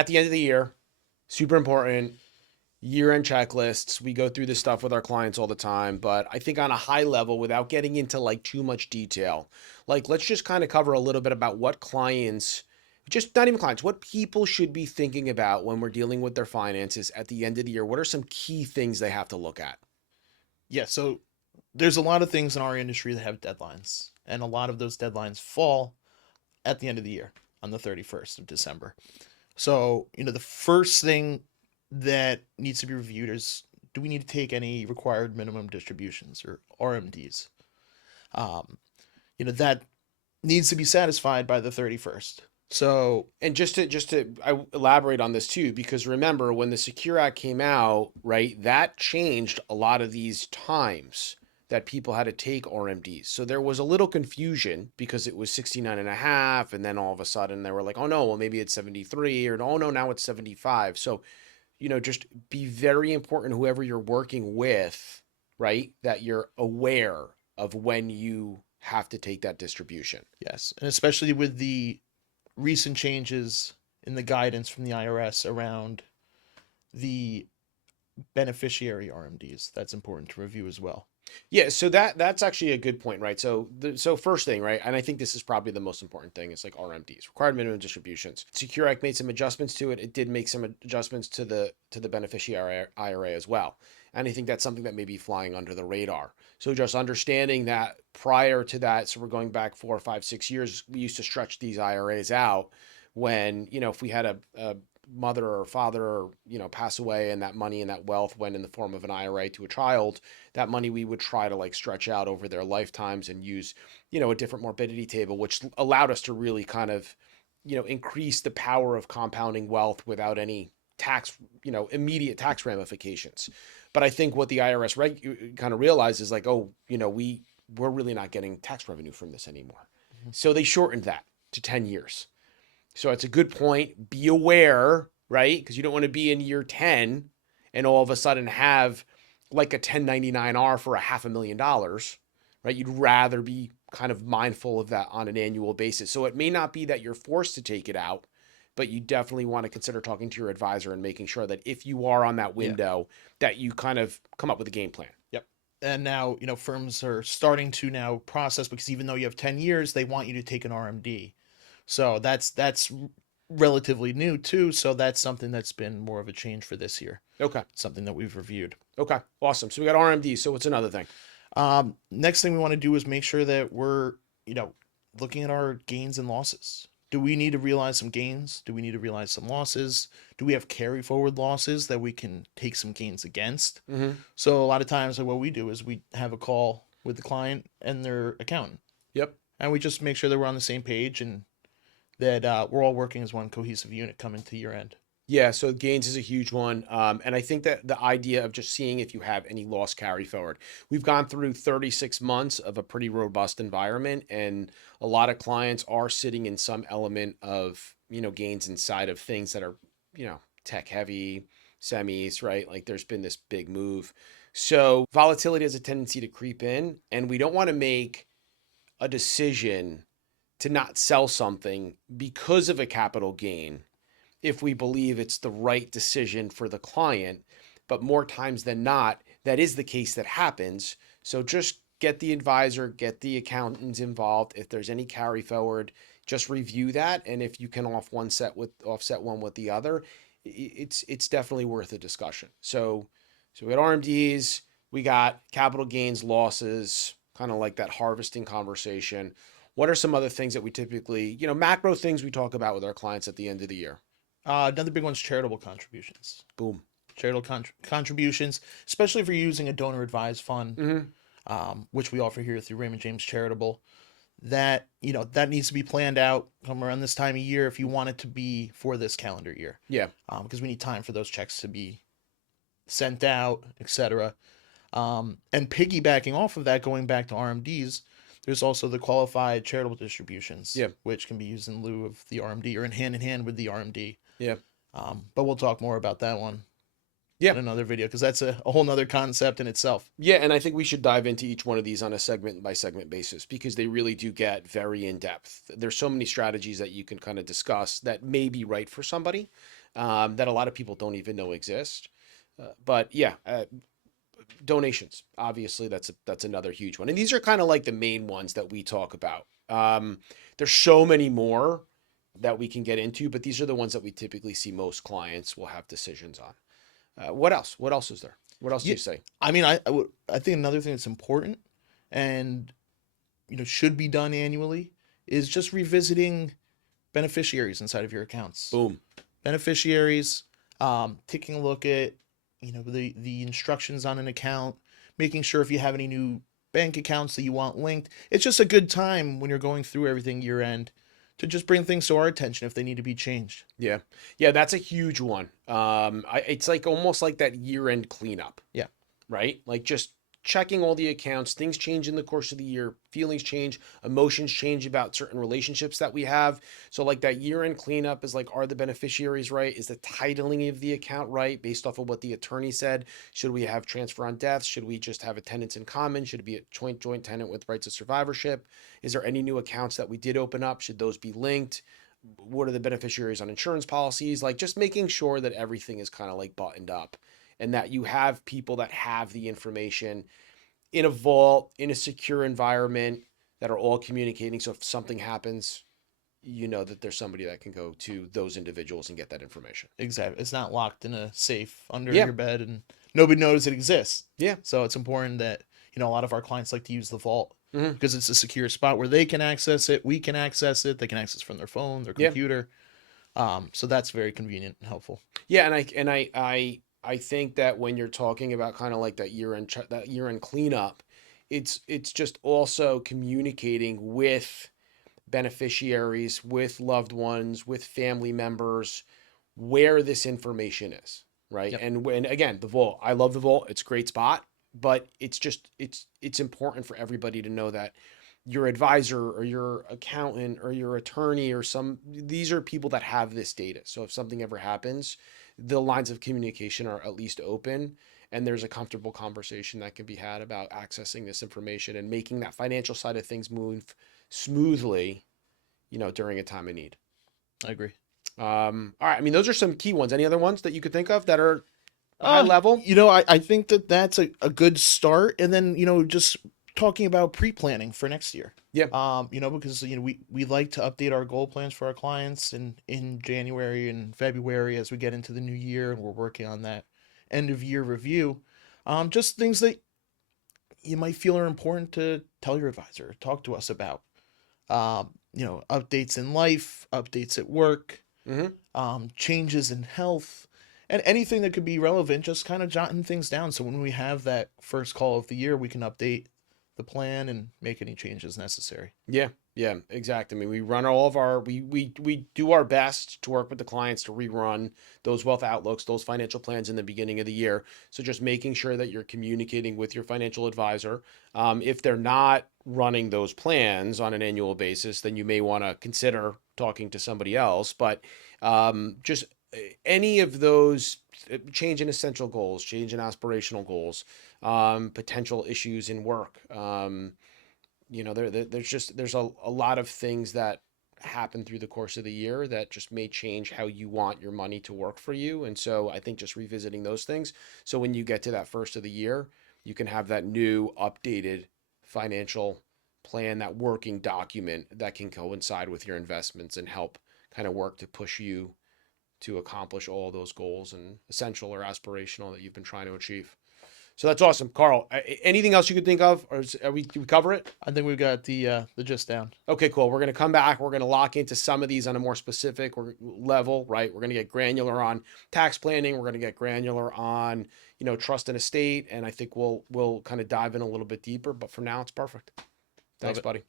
at the end of the year, super important. Year-end checklists. We go through this stuff with our clients all the time, but I think on a high level, without getting into like too much detail, like let's just kind of cover a little bit about what clients, just not even clients, what people should be thinking about when we're dealing with their finances at the end of the year. What are some key things they have to look at? Yeah, so there's a lot of things in our industry that have deadlines, and a lot of those deadlines fall at the end of the year on the 31st of December. So, the first thing that needs to be reviewed is, do we need to take any required minimum distributions or RMDs? Um, that needs to be satisfied by the 31st. So, And just to elaborate on this too, because remember when the Secure Act came out, right, that changed a lot of these times that people had to take RMDs. So there was a little confusion because it was 69 and a half, and then all of a sudden they were like, oh no, well maybe it's 73, or oh no, now it's 75. So, just be very important, whoever you're working with, right, that you're aware of when you have to take that distribution. yes, and especially with the recent changes in the guidance from the IRS around the beneficiary RMDs, that's important to review as well. Yeah, so that's actually a good point, right? So first thing, right, and I think this is probably the most important thing. It's like RMDs, required minimum distributions. Secure Act made some adjustments to it. It did make some adjustments to the beneficiary IRA as well, and I think that's something that may be flying under the radar. So just understanding that prior to that, so we're going back 4, 5, 6 years, we used to stretch these IRAs out when if we had a mother or father or pass away and that money and that wealth went in the form of an IRA to a child, that money we would try to like stretch out over their lifetimes and use a different morbidity table, which allowed us to really kind of increase the power of compounding wealth without any tax immediate tax ramifications. But I think what the IRS kind of realizes, like, oh, we're really not getting tax revenue from this anymore, Mhm. so they shortened that to 10 years. So it's a good point. Be aware, right? Because you don't want to be in year 10 and all of a sudden have like a 1099-R for a $500,000, right? You'd rather be kind of mindful of that on an annual basis. So it may not be that you're forced to take it out, but you definitely want to consider talking to your advisor and making sure that if you are on that Yeah. window, that you kind of come up with a game plan. Yep. And now, firms are starting to now process, because even though you have 10 years, they want you to take an RMD. So that's relatively new too. So that's something that's been more of a change for this year. Okay. Something that we've reviewed. Okay. Awesome. So we got RMD. So what's another thing? Next thing we want to do is make sure that we're, looking at our gains and losses. Do we need to realize some gains? Do we need to realize some losses? Do we have carry forward losses that we can take some gains against? Mm-hmm. So a lot of times, like, what we do is we have a call with the client and their accountant, Yep. and we just make sure that we're on the same page and that we're all working as one cohesive unit coming to year end. Yeah, so gains is a huge one. And I think that the idea of just seeing if you have any loss carry forward. We've gone through 36 months of a pretty robust environment, and a lot of clients are sitting in some element of, gains inside of things that are, tech heavy, semis, right? Like there's been this big move. So volatility has a tendency to creep in, and we don't want to make a decision to not sell something because of a capital gain if we believe it's the right decision for the client. But more times than not, that is the case that happens. So just get the advisor, get the accountants involved. If there's any carry forward, just review that. And if you can offset one with the other, it's definitely worth a discussion. So we got RMDs, we got capital gains, losses, kind of like that harvesting conversation. What are some other things that we typically, macro things we talk about with our clients at the end of the year? Another big one's charitable contributions. Boom. Charitable contributions, especially if you're using a donor advised fund, Mm-hmm. which we offer here through Raymond James Charitable. That that needs to be planned out come around this time of year if you want it to be for this calendar year, Yeah. because we need time for those checks to be sent out, etc. And piggybacking off of that, going back to RMDs, there's also the qualified charitable distributions, Yeah. which can be used in lieu of the RMD or in hand with the RMD. Yeah. But we'll talk more about that one Yeah. in another video, because that's a whole nother concept in itself. Yeah. And I think we should dive into each one of these on a segment by segment basis because they really do get very in depth. There's so many strategies that you can kind of discuss that may be right for somebody. that a lot of people don't even know exist. But yeah, donations, obviously that's another huge one. And these are kind of like the main ones that we talk about. There's so many more that we can get into, but these are the ones that we typically see most clients will have decisions on. What else? What else is there? What else do Yeah, you say? I mean, I think another thing that's important and should be done annually is just revisiting beneficiaries inside of your accounts. Boom. Beneficiaries, taking a look at the instructions on an account, making sure if you have any new bank accounts that you want linked. It's just a good time when you're going through everything year end to just bring things to our attention if they need to be changed. Yeah. Yeah, that's a huge one. It's like almost like that year-end cleanup, Yeah, right? Like just checking all the accounts. Things change in the course of the year. Feelings change. Emotions change about certain relationships that we have. So like that year-end cleanup is like, are the beneficiaries right? Is the titling of the account right based off of what the attorney said? Should we have transfer on death? Should we just have a tenants in common? Should it be a joint tenant with rights of survivorship? Is there any new accounts that we did open up? Should those be linked? What are the beneficiaries on insurance policies? Like just making sure that everything is kind of like buttoned up and that you have people that have the information in a vault, in a secure environment that are all communicating. So if something happens, you know that there's somebody that can go to those individuals and get that information. exactly. It's not locked in a safe under Yeah. your bed and nobody knows it exists. Yeah. So it's important that a lot of our clients like to use the vault Hmm. because it's a secure spot where they can access it, we can access it, they can access from their phone, their Yeah. computer. So that's very convenient and helpful. Yeah. And I think that when you're talking about kind of like that year end cleanup, it's just also communicating with beneficiaries, with loved ones, with family members, where this information is, right? Yep. And when again, the vault, I love the vault. It's a great spot, but it's important for everybody to know that your advisor or your accountant or your attorney or these are people that have this data. So if something ever happens, the lines of communication are at least open and there's a comfortable conversation that can be had about accessing this information and making that financial side of things move smoothly, during a time of need. I agree. All right. I mean, those are some key ones. Any other ones that you could think of that are high level? I think that that's a good start. And then, just talking about pre-planning for next year. Yeah. Because, we like to update our goal plans for our clients in January and February as we get into the new year and we're working on that end of year review. Just things that you might feel are important to tell your advisor, talk to us about. Updates in life, updates at work, Hmm. changes in health, and anything that could be relevant, just kind of jotting things down. So when we have that first call of the year, we can update the plan and make any changes necessary. Yeah. Yeah, exactly. I mean, we run all of our, we do our best to work with the clients to rerun those wealth outlooks, those financial plans in the beginning of the year. So just making sure that you're communicating with your financial advisor. If they're not running those plans on an annual basis, then you may want to consider talking to somebody else. But just any of those change in essential goals, change in aspirational goals, potential issues in work. There's a lot of things that happen through the course of the year that just may change how you want your money to work for you. And so I think just revisiting those things. So when you get to that first of the year, you can have that new updated financial plan, that working document that can coincide with your investments and help kind of work to push you to accomplish all those goals and essential or aspirational that you've been trying to achieve. So that's awesome, Carl. Anything else you could think of, or did we cover it? I think we've got the gist down. Okay, cool. We're gonna come back. We're gonna lock into some of these on a more specific level, right? We're gonna get granular on tax planning. We're gonna get granular on trust and estate, and I think we'll kind of dive in a little bit deeper. But for now, it's perfect. Love Thanks, it. buddy.